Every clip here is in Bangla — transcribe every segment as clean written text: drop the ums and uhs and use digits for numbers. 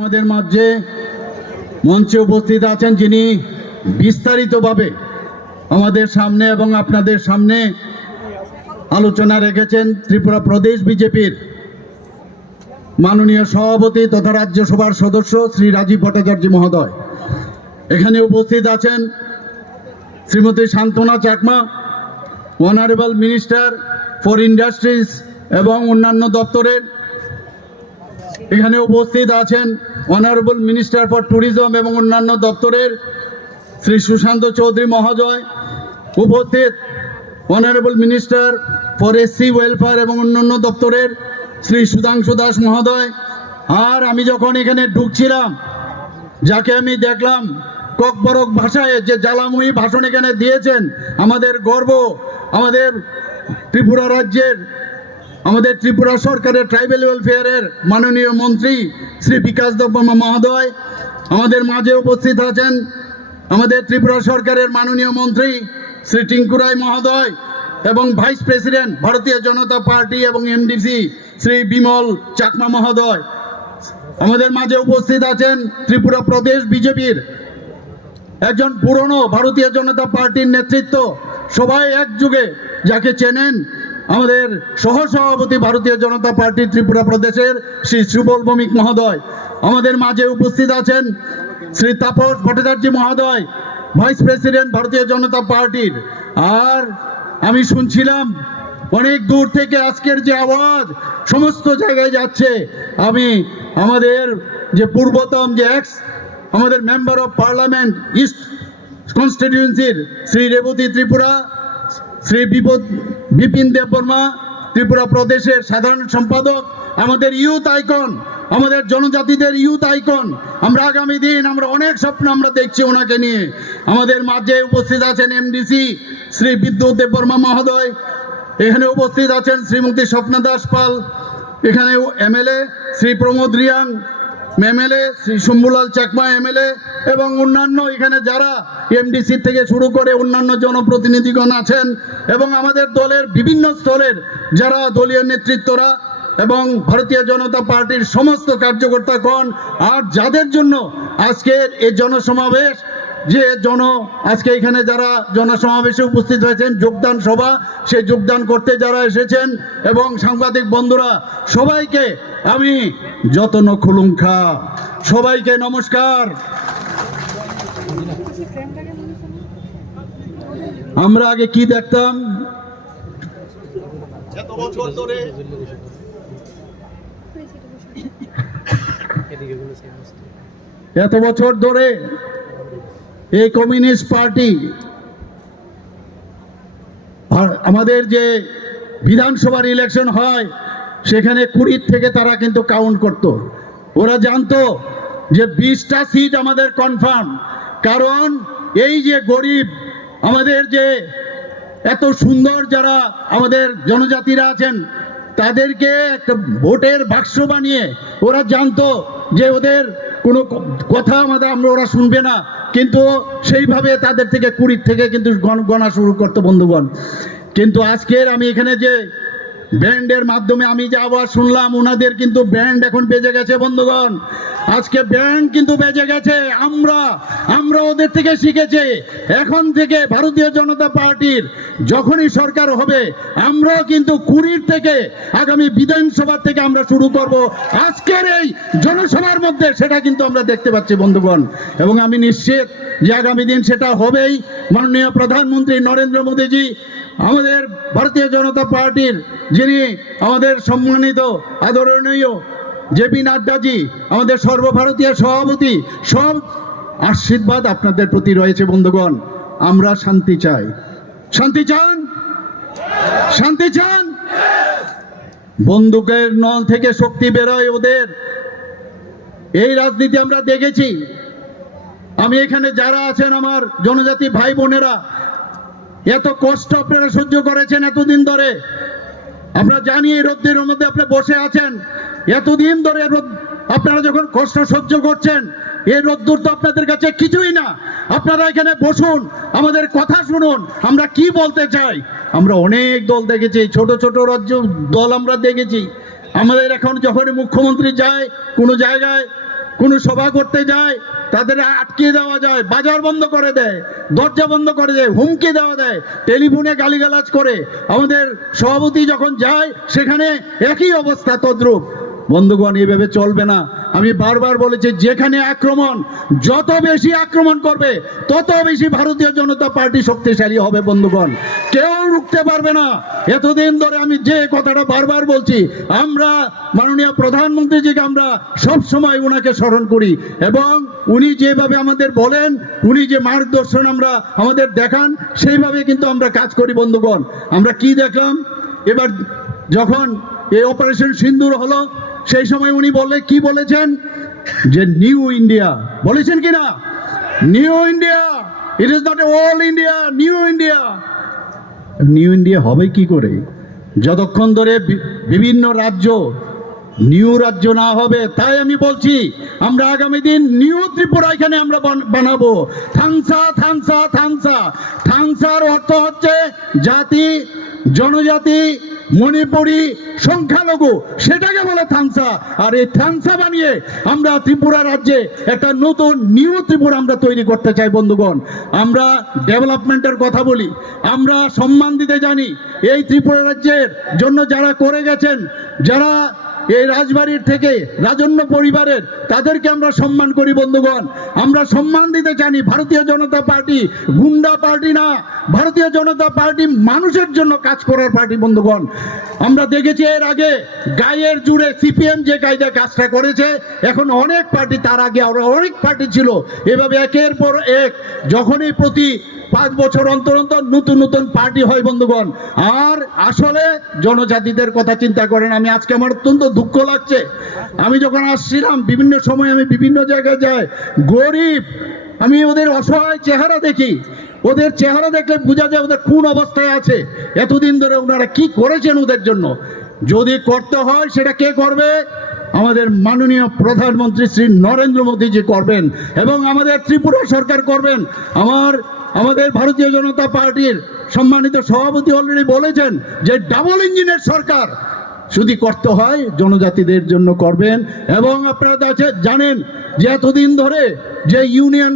আমাদের মাঝে মঞ্চে উপস্থিত আছেন, যিনি বিস্তারিতভাবে আমাদের সামনে এবং আপনাদের সামনে আলোচনা রেখেছেন ত্রিপুরা প্রদেশ বিজেপির মাননীয় সভাপতি তথা রাজ্যসভার সদস্য শ্রী রাজীব ভট্টাচার্য মহোদয়। এখানে উপস্থিত আছেন Shrimati Shantana Chakma, honourable minister for industries এবং অন্যান্য দপ্তরের। এখানে উপস্থিত আছেন অনারেবল মিনিস্টার ফর ট্যুরিজম এবং অন্যান্য দপ্তরের শ্রী সুশান্ত চৌধুরী মহোদয়। উপস্থিত honourable minister for SC welfare এবং অন্যান্য দপ্তরের শ্রী সুধাংশু দাস মহোদয়। আর আমি যখন এখানে ঢুকছিলাম, যাকে আমি দেখলাম ককবরক ভাষায় যে জ্বালাময়ী ভাষণ এখানে দিয়েছেন, আমাদের গর্ব, আমাদের ত্রিপুরা রাজ্যের, আমাদের ত্রিপুরা সরকারের ট্রাইবেল ওয়েলফেয়ারের মাননীয় মন্ত্রী শ্রী বিকাশ দেববর্মা মহোদয়। আমাদের মাঝে উপস্থিত আছেন আমাদের ত্রিপুরা সরকারের মাননীয় মন্ত্রী শ্রী টিঙ্কু রায় মহোদয় এবং ভাইস প্রেসিডেন্ট ভারতীয় জনতা পার্টি এবং এমডিসি শ্রী বিমল চাকমা মহোদয়। আমাদের মাঝে উপস্থিত আছেন ত্রিপুরা প্রদেশ বিজেপির একজন পুরনো ভারতীয় জনতা পার্টির নেতৃত্ব, সবাই একযুগে যাকে চেনেন, আমাদের সহসভাপতি ভারতীয় জনতা পার্টি ত্রিপুরা প্রদেশের শ্রী সুবল ভৌমিক মহোদয়। আমাদের মাঝে উপস্থিত আছেন শ্রী তাপস ভট্টাচার্য মহোদয়, ভাইস প্রেসিডেন্ট ভারতীয় জনতা পার্টির। আর আমি শুনছিলাম অনেক দূর থেকে আজকের যে আওয়াজ সমস্ত জায়গায় যাচ্ছে, আমি আমাদের যে পূর্বতন যে আমাদের মেম্বার অফ পার্লামেন্ট ইস্ট কনস্টিটিউয়েন্সির শ্রী রেবতী ত্রিপুরা, শ্রী বিপিন দেববর্মা ত্রিপুরা প্রদেশের সাধারণ সম্পাদক, আমাদের ইউথ আইকন, আমাদের জনজাতিদের ইউথ আইকন। আমরা আগামী দিন আমরা অনেক স্বপ্ন আমরা দেখছি ওনাকে নিয়ে। আমাদের মাঝে উপস্থিত আছেন এমডিসি শ্রী বিদ্যুৎ দেববর্মা মহোদয়। এখানে উপস্থিত আছেন শ্রীমতী স্বপ্না দাস পাল, এখানে MLA Shri Pramod Reang MLA, Shri Shambhulal Chakma MLA এবং অন্যান্য এখানে যারা এমডিসি থেকে শুরু করে অন্যান্য জনপ্রতিনিধিগণ আছেন এবং আমাদের দলের বিভিন্ন স্তরের যারা দলীয় নেতৃত্বরা এবং ভারতীয় জনতা পার্টির সমস্ত কার্যকর্তাগণ। আর যাদের জন্য আজকের এই জনসমাবেশ, যে আজকে এখানে যারা জনসমাবেশে উপস্থিত হয়েছেন, যোগদান সভা, সেই যোগদান করতে যারা এসেছেন এবং সাংবাদিক বন্ধুরা, সবাইকে আমি যতন খুলুঙ্খা, সবাইকে নমস্কার। আমরা আগে কি দেখতাম, এত বছর ধরে এই কমিউনিস্ট পার্টি আমাদের যে বিধানসভার ইলেকশন হয় সেখানে 20 থেকে তারা কিন্তু কাউন্ট করত। ওরা জানতো যে 20টা সিট আমাদের কনফার্ম, কারণ এই যে গরিব, আমাদের যে এত সুন্দর যারা আমাদের জনজাতিরা আছেন, তাদেরকে একটা ভোটের বাক্স বানিয়ে ওরা জানতো যে ওদের কোনো কথা ওরা শুনবে না, কিন্তু সেইভাবে তাদের থেকে 20 থেকে কিন্তু গণনা শুরু করতো বন্ধুগণ। কিন্তু আজকের আমি এখানে যে ব্যান্ডের মাধ্যমে আমি যে আওয়াজ শুনলাম, ওনাদের কিন্তু ব্যান্ড এখন বেজে গেছে বন্ধুগণ। আজকে ব্যান্ড কিন্তু বেজে গেছে। আমরা ওদের থেকে শিখেছি। এখন থেকে ভারতীয় জনতা পার্টির যখনই সরকার হবে, আমরাও কিন্তু 20 থেকে আগামী বিধানসভা থেকে আমরা শুরু করব। আজকের এই জনসভার মধ্যে সেটা কিন্তু আমরা দেখতে পাচ্ছি বন্ধুগণ, এবং আমি নিশ্চিত যে আগামী দিন সেটা হবেই। মাননীয় প্রধানমন্ত্রী নরেন্দ্র মোদীজি, আমাদের ভারতীয় জনতা পার্টির যিনি আমাদের সম্মানিত আদরণীয় জেপি নাড্ডাজি, আমাদের সর্বভারতীয় সভাপতি, সব আশীর্বাদ আপনাদের প্রতি রয়েছে বন্ধুগণ। আমরা শান্তি চাই। শান্তি চান? শান্তি চান? বন্দুকের নল থেকে শক্তি বেরোয় ওদের, এই রাজনীতি আমরা দেখেছি। আমি এখানে যারা আছেন আমার জনজাতি ভাই বোনেরা, এত কষ্ট আপনারা সহ্য করেছেন এতদিন ধরে। আমরা জানি এই রোদ্রের মধ্যে আপনি বসে আছেন, এতদিন ধরে আপনারা যখন কষ্ট সহ্য করছেন, এই রোদ্দুর তো আপনাদের কাছে কিছুই না। আপনারা এখানে বসুন, আমাদের কথা শুনুন, আমরা কি বলতে চাই। আমরা অনেক দল দেখেছি, ছোট ছোট রাজ্য দল আমরা দেখেছি। আমাদের এখন যখন মুখ্যমন্ত্রী যায় কোনো জায়গায়, কোনো সভা করতে যায় তাদের আটকিয়ে দেওয়া যায়, বাজার বন্ধ করে দেয়, দরজা বন্ধ করে দেয়, হুমকি দেওয়া দেয়, টেলিফোনে গালিগালাজ করে। আমাদের সভাপতি যখন যায় সেখানে একই অবস্থা তদ্রূপ। বন্ধুগণ, এইভাবে চলবে না। আমি বারবার বলেছি, যেখানে আক্রমণ, যত বেশি আক্রমণ করবে তত বেশি ভারতীয় জনতা পার্টি শক্তিশালী হবে। বন্ধুগণ, কেউ রুখতে পারবে না। এতদিন ধরে আমি যে কথাটা বারবার বলছি, আমরা মাননীয় প্রধানমন্ত্রীজিকে আমরা সব সময় ওনাকে স্মরণ করি, এবং উনি যেভাবে আমাদের বলেন, উনি যে মার্গদর্শন আমরা আমাদের দেখান, সেইভাবে কিন্তু আমরা কাজ করি। বন্ধুগণ, আমরা কি দেখলাম এবার যখন এই অপারেশন সিন্দুর হলো, সেই সময় উনি কি বলেছেন যে নিউ ইন্ডিয়া বলেছেন কিনা? New India, it is not a old India, new India. New India হবে কি করে যতক্ষণ ধরে বিভিন্ন রাজ্য নিউ রাজ্য না হবে? তাই আমি বলছি, আমরা আগামী দিন নিউ ত্রিপুরা এখানে আমরা বানাবো। থাংসা থাংসা থাংসা, থাংসার অর্থ হচ্ছে জাতি, জনজাতি, মণিপুরি, সংখ্যালঘু, সেটাকে বলে থাংসা। আর এই থাংসা বানিয়ে আমরা ত্রিপুরা রাজ্যে একটা নতুন নিউ ত্রিপুরা আমরা তৈরি করতে চাই। বন্ধুগণ, আমরা ডেভেলপমেন্টের কথা বলি, আমরা সম্মান দিতে জানি। এই ত্রিপুরা রাজ্যের জন্য যারা করে গেছেন, যারা এই রাজবাড়ির থেকে রাজন্য পরিবারের, তাদেরকে আমরা সম্মান করি। বন্ধুগণ, আমরা সম্মান দিতে জানি। ভারতীয় জনতা পার্টি গুন্ডা পার্টি না, ভারতীয় জনতা পার্টি মানুষের জন্য কাজ করার পার্টি। বন্ধুগণ, আমরা দেখেছি এর আগে গায়ের জুড়ে সিপিএম যে কায়দায় কাজটা করেছে, এখন অনেক পার্টি, তার আগে আরো অনেক পার্টি ছিল, এভাবে একের পর এক যখনই প্রতি 5 বছর অন্তর অন্তর নতুন নতুন পার্টি হয়। বন্ধুগণ, আর আসলে জনজাতিদের কথা চিন্তা করেন। আমি আজকে আমার অত্যন্ত দুঃখ লাগছে, আমি যখন আসছিলাম বিভিন্ন সময় আমি বিভিন্ন জায়গায় যাই, গরিব, আমি ওদের অসহায় চেহারা দেখি, ওদের চেহারা দেখলে বোঝা যায় ওদের কোন অবস্থায় আছে। এতদিন ধরে ওনারা কি করেছেন ওদের জন্য। যদি করতে হয় সেটা কে করবে? আমাদের মাননীয় প্রধানমন্ত্রী শ্রী নরেন্দ্র মোদীজি করবেন, এবং আমাদের ত্রিপুরা সরকার করবেন। আমাদের ভারতীয় জনতা পার্টির সম্মানিত সভাপতি অলরেডি বলেছেন যে ডাবল ইঞ্জিনের সরকার যদি করতে হয় জনজাতিদের জন্য করবেন। এবং আপনারা জানেন যে এতদিন ধরে যে ইউনিয়ন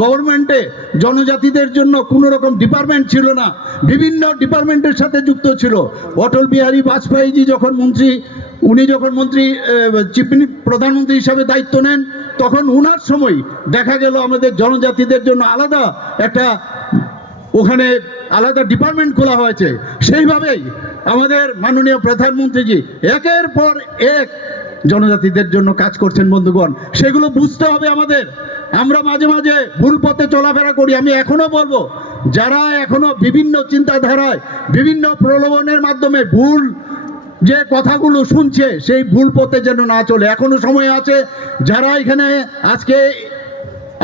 গভর্নমেন্টে জনজাতিদের জন্য কোনো রকম ডিপার্টমেন্ট ছিল না, বিভিন্ন ডিপার্টমেন্টের সাথে যুক্ত ছিল। অটল বিহারী বাজপেয়ীজি যখন উনি যখন প্রধানমন্ত্রী হিসাবে দায়িত্ব নেন, তখন উনার সময় দেখা গেল আমাদের জনজাতিদের জন্য আলাদা একটা ওখানে আলাদা ডিপার্টমেন্ট খোলা হয়েছে। সেইভাবেই আমাদের মাননীয় প্রধানমন্ত্রীজি একের পর এক জনজাতিদের জন্য কাজ করছেন। বন্ধুগণ, সেগুলো বুঝতে হবে আমাদের। আমরা মাঝে মাঝে ভুল পথে চলাফেরা করি। আমি এখনো বলবো, যারা এখনো বিভিন্ন চিন্তাধারায়, বিভিন্ন প্রলোভনের মাধ্যমে ভুল যে কথাগুলো শুনছে, সেই ভুল পথে যেন না চলে। এখনো সময় আছে। যারা এখানে আজকে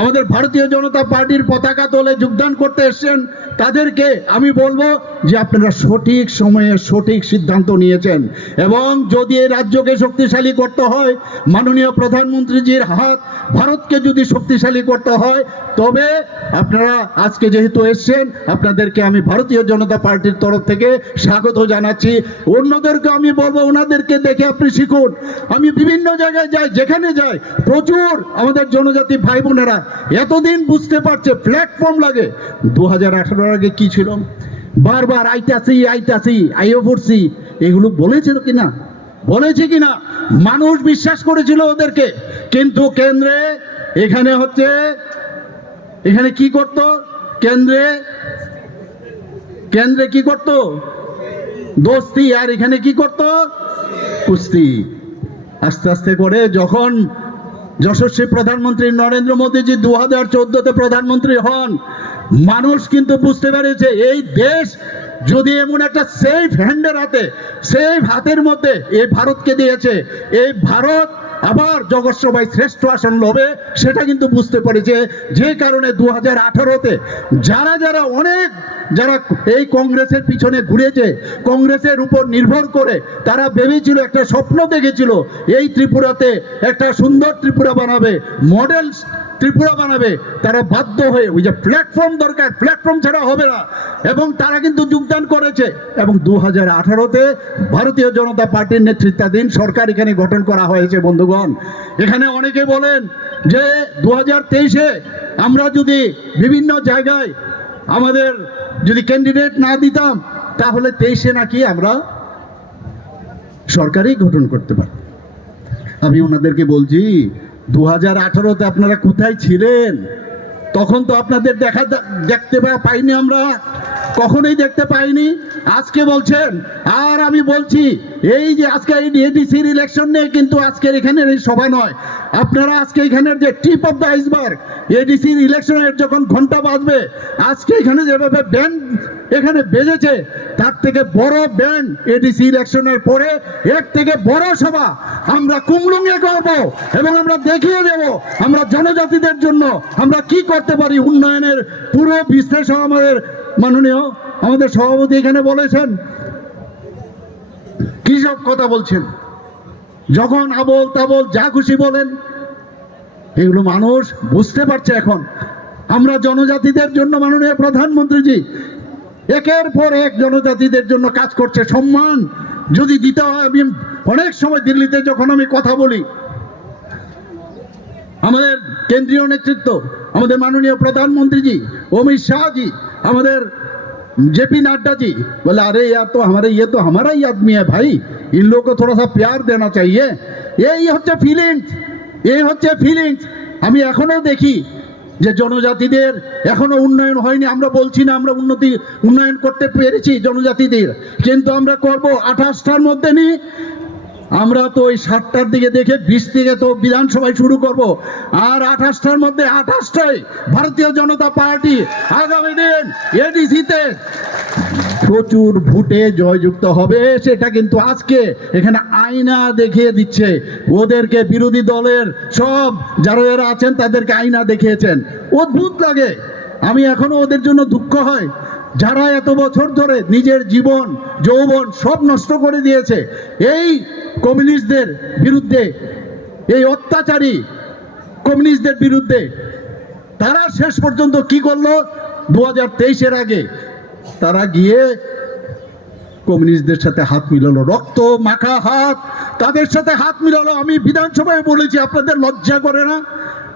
আমাদের ভারতীয় জনতা পার্টির পতাকা দলে যোগদান করতে এসেছেন, তাদেরকে আমি বলবো যে আপনারা সঠিক সময়ে সঠিক সিদ্ধান্ত নিয়েছেন, এবং যদি এই রাজ্যকে শক্তিশালী করতে হয়, মাননীয় প্রধানমন্ত্রীজির হাত ভারতকে যদি শক্তিশালী করতে হয়, তবে আপনারা আজকে যেহেতু এসেছেন, আপনাদেরকে আমি ভারতীয় জনতা পার্টির তরফ থেকে স্বাগত জানাচ্ছি। অন্যদেরকে আমি বলবো ওনাদেরকে দেখে আপনি শিখুন। আমি বিভিন্ন জায়গায় যাই, যেখানে যাই প্রচুর আমাদের জনজাতি ভাই বোনেরা এতদিন বুঝতে পারছে প্ল্যাটফর্ম লাগে। 2018 আগে কি ছিল? বারবার আইতাছি আইও পড়ছি, এগুলো বলেছে কিনা? বলেছে কিনা? মানুষ বিশ্বাস করেছিল ওদেরকে। কিন্তু কেন্দ্রে এখানে কি করত? কেন্দ্রে কি করত? দোস্তি। আর এখানে কি করত? কুস্তি। আস্তে আস্তে করে যখন যশস্বী প্রধানমন্ত্রী নরেন্দ্র মোদীজি 2014-তে প্রধানমন্ত্রী হন, মানুষ কিন্তু বুঝতে পেরেছে এই দেশ যদি এমন একটা সেফ হাতের মধ্যে এই ভারতকে দিয়েছে, এই ভারত আবার জগৎসভায় শ্রেষ্ঠ আসন লবে, সেটা কিন্তু বুঝতে পেরেছে। যে কারণে 2018-তে যারা এই কংগ্রেসের পিছনে ঘুরেছে, কংগ্রেসের উপর নির্ভর করে তারা ভেবেছিল, একটা স্বপ্ন দেখেছিল এই ত্রিপুরাতে একটা সুন্দর ত্রিপুরা বানাবে, মডেল ত্রিপুরা বানাবে, তারা বাধ্য হয়ে ওই যে প্ল্যাটফর্ম দরকার, প্ল্যাটফর্ম ছাড়া হবে না, এবং তারা কিন্তু যোগদান করেছে। এবং 2018-তে ভারতীয় জনতা পার্টির নেতৃত্বাধীন সরকার এখানে গঠন করা হয়েছে। বন্ধুগণ, এখানে অনেকে বলেন যে 2023-এ আমরা যদি বিভিন্ন জায়গায় আমাদের যদি ক্যান্ডিডেট না দিতাম, তাহলে 23-এ নাকি আমরা সরকারই গঠন করতে পারি। আমি ওনাদেরকে বলছি, 2018-তে আপনারা কোথায় ছিলেন? তখন তো আপনাদের দেখতে পাইনি, আমরা কখনোই দেখতে পাইনি। আজকে বলছেন, আর আমি বলছি এই যে আজকে এই এডিসির ইলেকশন নিয়ে কিন্তু আজকের এখানের এই সভা নয়। আপনারা আজকে এখানের যে টিপ অফ দ্য আইসবার্গ, এডিসির ইলেকশনের যখন ঘন্টা বাজবে, আজকে এখানে যেভাবে ব্যান্ড এখানে বেজেছে, তার থেকে বড় ব্যান্ড এডিসি ইলেকশনের পরে এর থেকে বড় সভা আমরা কুমলুঙে করব, এবং আমরা দেখিয়ে দেব আমরা জনজাতিদের জন্য আমরা কি করতে পারি। উন্নয়নের পুরো বিশ্লেষণ আমাদের সভাপতি এখানে বলেছেন। কি সব কথা বলছেন, যখন আবল তাবল যা খুশি বলেন, এগুলো মানুষ বুঝতে পারছে। এখন আমরা জনজাতিদের জন্য মাননীয় প্রধানমন্ত্রীজি একের পর এক জনজাতিদের জন্য কাজ করছে। সম্মান যদি দিতে হয়, আমি অনেক সময় দিল্লিতে যখন আমি কথা বলি, আমাদের কেন্দ্রীয় নেতৃত্ব, আমাদের মাননীয় প্রধানমন্ত্রীজি, অমিত শাহজি, আমাদের जेपी नड्डा जी बोले, अरे यार तो हमारा ही आदमी है भाई, इन लोगों को थोड़ा सा प्यार देना चाहिए। এই হচ্ছে ফিলিংস। আমি এখনো দেখি যে জনজাতিদের এখনো উন্নয়ন হয়নি। আমরা বলছি না আমরা উন্নয়ন করতে পেরেছি জনজাতিদের, কিন্তু আমরা করব 28টার মধ্যে নি। আমরা তো ওই 7টার দিকে দেখে 20 থেকে তো বিধানসভায় শুরু করব, আর 28টার মধ্যে 28টাই ভারতীয় জনতা পার্টি আগামী দিন এডিসিতে প্রচুর ভোটে জয়যুক্ত হবে। সেটা কিন্তু আজকে এখানে আয়না দেখিয়ে দিচ্ছে ওদেরকে। বিরোধী দলের সব যারা এরা আছেন তাদেরকে আয়না দেখিয়েছেন। অদ্ভুত লাগে, আমি এখনো ওদের জন্য দুঃখ হয়, যারা এত বছর ধরে নিজের জীবন যৌবন সব নষ্ট করে দিয়েছে এই কমিউনিস্টদের বিরুদ্ধে, এই অত্যাচারী কমিউনিস্টদের বিরুদ্ধে। তারা শেষ পর্যন্ত কি করলো? 2023-এর আগে তারা গিয়ে কমিউনিস্টদের সাথে হাত মিলালো, রক্ত মাখা হাত, তাদের সাথে হাত মিলালো। আমি বিধানসভায় বলেছি, আপনাদের লজ্জা করে না?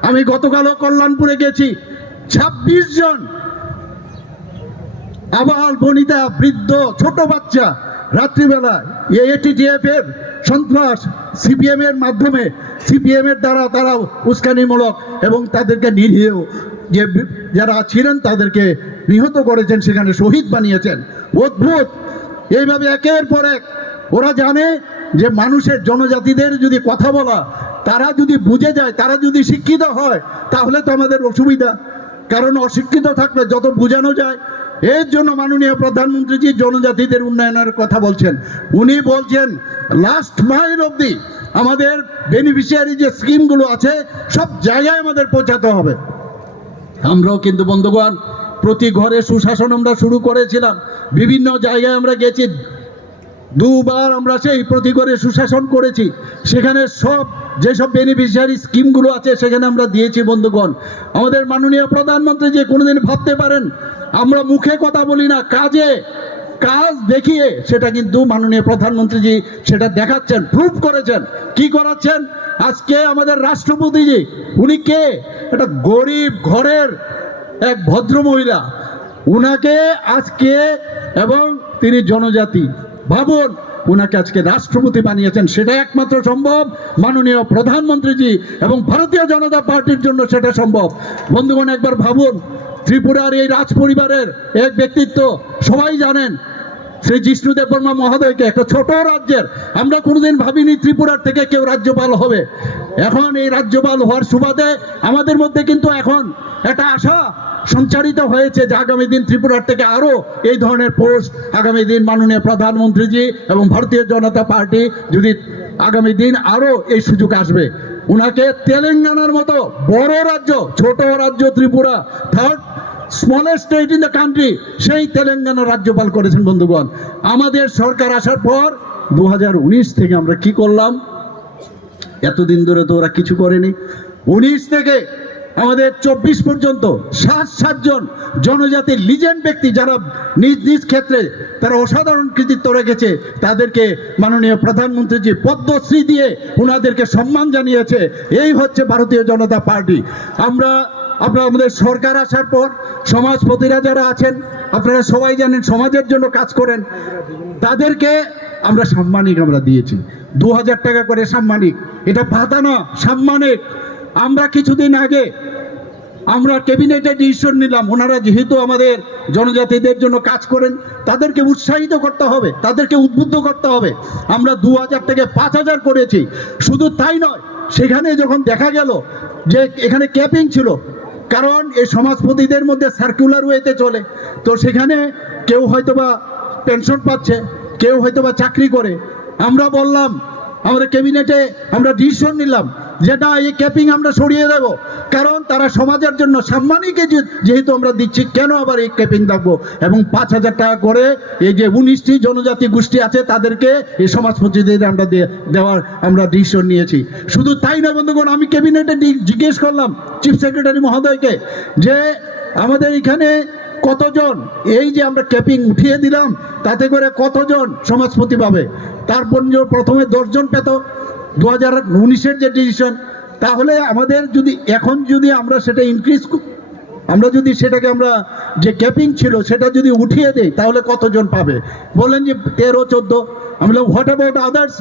আমি গতকালও কল্যাণপুরে গেছি, 26 জন আবাল বনিতা বৃদ্ধ ছোট বাচ্চা রাত্রিবেলায় এটিটিএফ এর সন্ত্রাস, সিপিএম এর মাধ্যমে, সিপিএম এর দ্বারা তারা উস্কানিমূলক এবং তাদেরকে নিরীহ যে যারা ছিলেন তাদেরকে নিহত করেছেন, সেখানে শহীদ বানিয়েছেন। অদ্ভুত। এইভাবে একের পর এক ওরা জানে যে মানুষের জনজাতিদের যদি কথা বলা, তারা যদি বুঝে যায়, তারা যদি শিক্ষিত হয়, তাহলে তো আমাদের অসুবিধা। কারণ অশিক্ষিত থাকলে যত বোঝানো যায়। এর জন্য মাননীয় প্রধানমন্ত্রীজি জনজাতিদের উন্নয়নের কথা বলছেন। উনি বলছেন লাস্ট মাইল অবধি আমাদের বেনিফিশিয়ারি যে স্কিমগুলো আছে সব জায়গায় আমাদের পৌঁছাতে হবে। আমরাও কিন্তু বন্ধুগণ প্রতি ঘরে সুশাসন আমরা শুরু করেছিলাম, বিভিন্ন জায়গায় আমরা গেছি, 2বার আমরা সেই প্রতি ঘরে সুশাসন করেছি। সেখানে সব যেসব বেনিফিশিয়ারি স্কিমগুলো আছে সেখানে আমরা দিয়েছি। বন্ধুগণ, আমাদের মাননীয় প্রধানমন্ত্রী যে কোনোদিন ভাবতে পারেন আমরা মুখে কথা বলি না, কাজ দেখিয়ে সেটা কিন্তু মাননীয় প্রধানমন্ত্রীজি সেটা দেখাচ্ছেন, প্রুভ করেছেন। কি করাচ্ছেন? আজকে আমাদের রাষ্ট্রপতিজি, উনি কে? একটা গরিব ঘরের এক ভদ্র মহিলা, উনাকে আজকে, এবং তিনি জনজাতি, ভাবুন উনাকে আজকে রাষ্ট্রপতি বানিয়েছেন। সেটা একমাত্র সম্ভব মাননীয় প্রধানমন্ত্রীজি এবং ভারতীয় জনতা পার্টির জন্য সেটা সম্ভব। বন্ধুগণ, একবার ভাবুন, ত্রিপুরার এই রাজ পরিবারের এক ব্যক্তিত্ব সবাই জানেন, শ্রী জিষ্ণু দেববর্মা মহোদয়কে। একটা ছোট রাজ্যের, আমরা কোনোদিন ভাবিনি ত্রিপুরার থেকে কেউ রাজ্যপাল হবে। এখন এই রাজ্যপাল হওয়ার সুবাদে আমাদের মধ্যে কিন্তু এখন একটা আশা সঞ্চারিত হয়েছে যে আগামী দিন ত্রিপুরার থেকে আরও এই ধরনের পোস্ট আগামী দিন মাননীয় প্রধানমন্ত্রীজি এবং ভারতীয় জনতা পার্টি যদি আগামী দিন আরও এই সুযোগ আসবে। উনাকে তেলেঙ্গানার মতো বড় রাজ্য, ছোট রাজ্য Tripura, third smallest state in the country, সেই তেলেঙ্গানা রাজ্যপাল করেছেন। বন্ধুগণ, আমাদের সরকার আসার পর 2019 থেকে আমরা কি করলাম? এতদিন ধরে তো ওরা কিছু করেনি। 19 থেকে আমাদের 24 পর্যন্ত 7 জন জনজাতির লিজেন্ড ব্যক্তি যারা নিজ নিজ ক্ষেত্রে তারা অসাধারণ কৃতিত্ব রেখেছে, তাদেরকে মাননীয় প্রধানমন্ত্রীজি পদ্মশ্রী দিয়ে ওনাদেরকে সম্মান জানিয়েছে। এই হচ্ছে ভারতীয় জনতা পার্টি। আপনারা আমাদের সরকার আসার পর সমাজপতিরা যারা আছেন, আপনারা সবাই জানেন সমাজের জন্য কাজ করেন, তাদেরকে আমরা সাম্মানিক আমরা দিয়েছি 2000 টাকা করে সাম্মানিক। এটা ভাতা না, সাম্মানিক। আমরা কিছুদিন আগে আমরা ক্যাবিনেটে ডিসিশন নিলাম, ওনারা যেহেতু আমাদের জনজাতিদের জন্য কাজ করেন, তাদেরকে উৎসাহিত করতে হবে, তাদেরকে উদ্বুদ্ধ করতে হবে। আমরা 2000 থেকে 5000 করেছি। শুধু তাই নয়, সেখানে যখন দেখা গেল যে এখানে ক্যাপিং ছিল, কারণ এই সমাজপতিদের মধ্যে সার্কুলার ওয়েতে চলে, তো সেখানে কেউ হয়তোবা পেনশন পাচ্ছে, কেউ হয়তোবা চাকরি করে। আমরা বললাম, আমাদের ক্যাবিনেটে আমরা ডিসিশন নিলাম যে না, এই ক্যাপিং আমরা সরিয়ে দেব, কারণ তারা সমাজের জন্য সাম্মানিকে যেহেতু আমরা দিচ্ছি, কেন আবার এই ক্যাপিং রাখবো। এবং 5000 টাকা করে এই যে 19টি জনজাতি গোষ্ঠী আছে তাদেরকে এই সমাজপতিদের আমরা দেওয়ার আমরা ডিসিশন নিয়েছি। শুধু তাই নয় বন্ধুগণ, আমি ক্যাবিনেটে জিজ্ঞেস করলাম চিফ সেক্রেটারি মহোদয়কে যে আমাদের এখানে কতজন, এই যে আমরা ক্যাপিং উঠিয়ে দিলাম তাতে করে কতজন সমাজপতি পাবে। তারপর প্রথমে 10 জন পেত 2019-এর যে ডিসিশন, তাহলে আমাদের যদি এখন যদি আমরা সেটা ইনক্রিজ, আমরা যদি সেটাকে আমরা যে ক্যাপিং ছিল সেটা যদি উঠিয়ে দেই তাহলে কতজন পাবে। বললেন যে 13-14। আমি বললাম হোয়াট অ্যাবাউট আদার্স?